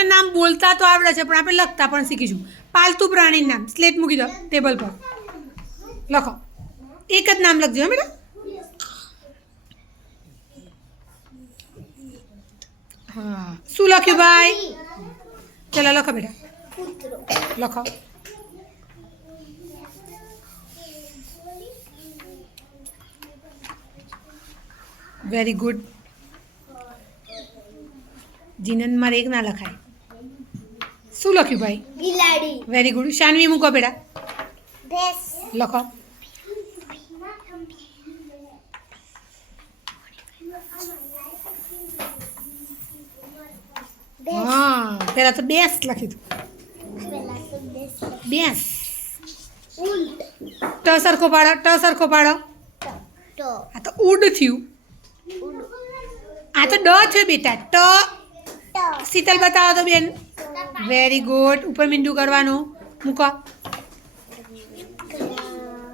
પ્રાણીના નામ બોલતા તો આવડે છે પણ આપણે લખતા પણ શીખીશું. પાલતુ પ્રાણીનું નામ સ્લેટ મૂકી દો ટેબલ પર. લખો. એક જ નામ લખજો હે બેટા. હા શું લખ્યું ભાઈ? ચલો લખો બેટા. લખો. Very good. જીનનમાં એક ના લખાય. શું લખ્યું ભાઈ? બિલાડી. Very good. શાનવી મૂકો બેટા. ભેંસ. લખો. હા પેલા તો બેસ લખ્યું હતું. બેસ. ઊંટ. ટ સરખો પાડો. ટ સરખો પાડો. તો આ તો ઉડ થયું. આ તો ડ થયું બેટા. ટ. શીતલ બતાવો તો બેન. Very good. ઉપર મીંડું કરવાનું. મૂકો.